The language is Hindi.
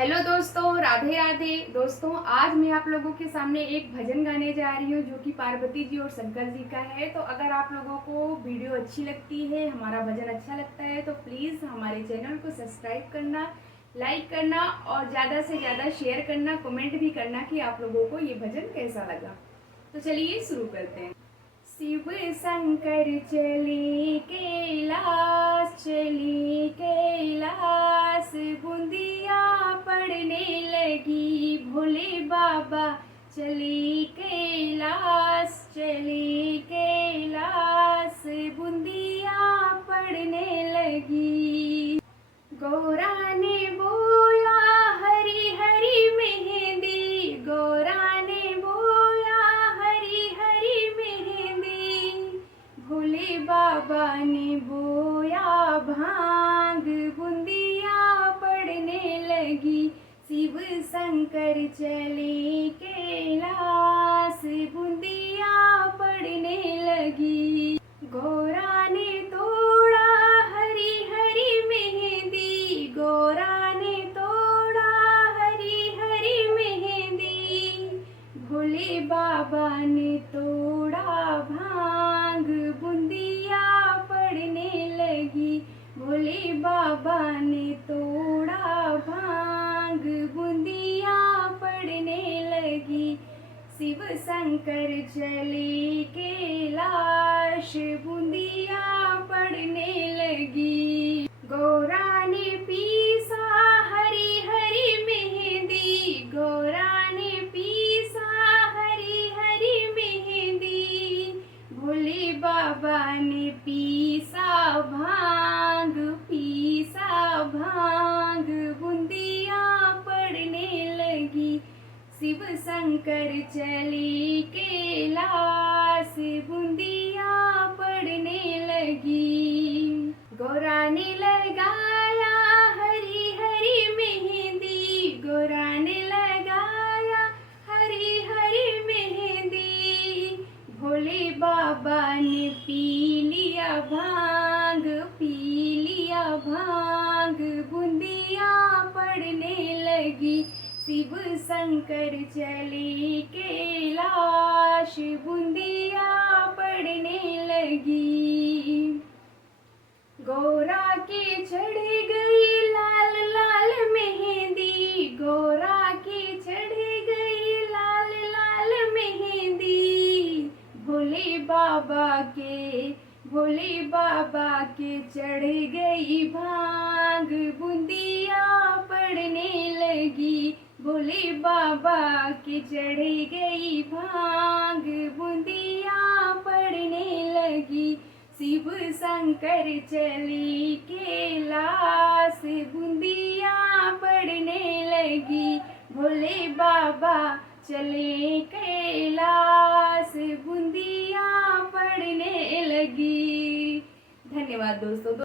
हेलो दोस्तों, राधे राधे। दोस्तों, आज मैं आप लोगों के सामने एक भजन गाने जा रही हूँ जो कि पार्वती जी और शंकर जी का है। तो अगर आप लोगों को वीडियो अच्छी लगती है, हमारा भजन अच्छा लगता है, तो प्लीज़ हमारे चैनल को सब्सक्राइब करना, लाइक करना और ज़्यादा से ज़्यादा शेयर करना, कमेंट भी करना कि आप लोगों को ये भजन कैसा लगा। तो चलिए शुरू करते हैं। शिव शंकर चली कैलाश, चली कैलाश, बूंदिया पड़ने लगी। भोले बाबा चली कैलाश, चली कैलाश, बूंदिया पड़ने लगी। गौरा ने बोया हरी हरी मेहंदी, गौरा ने बोया हरी हरी मेहंदी। भोले बाबा ने बोया भांग, बूंदिया पड़ने लगी। शिव शंकर चले कैलाश, बूंदिया पड़ने लगी। गौरा ने तोड़ा हरी हरी मेहंदी, गौरा ने तोड़ा हरी हरी मेहंदी। भोले बाबा ने तोड़ा भांग, बूंदिया पड़ने लगी। भोले बाबा ने तोड़ा भांग, बूंदिया पड़ने लगी। शिव शंकर चले कैलाश, बूंदिया पड़ने लगी। गौरा ने पीसा हरी हरी मेहंदी, गौरा ने पीसा हरी हरी मेहंदी। भोले बाबा ने पीसा भांग, पीसा भांग, बूंदिया पड़ने लगी। शिव शंकर चले कैलाश, बूंदिया पड़ने लगी। गौरा ने लगाया हरी हरी मेहंदी, गौरा ने लगाया हरी हरी मेहंदी। भोले बाबा ने पी लिया भांग, पी लिया भांग, बूंदिया पड़ने लगी। शिव शंकर चले कैलाश, बूंदिया पड़ने लगी। गौरा के चढ़ गई लाल लाल मेहंदी, गौरा के चढ़ गई लाल लाल मेहंदी। भोले बाबा के चढ़ गई भांग, बूंदिया पड़ने लगी। भोले बाबा के चढ़ गई भांग, बूंदिया पड़ने लगी। शिव शंकर चले कैलाश, बूंदिया पड़ने लगी। भोले बाबा चले कैलाश, बूंदिया पड़ने लगी। धन्यवाद दोस्तों।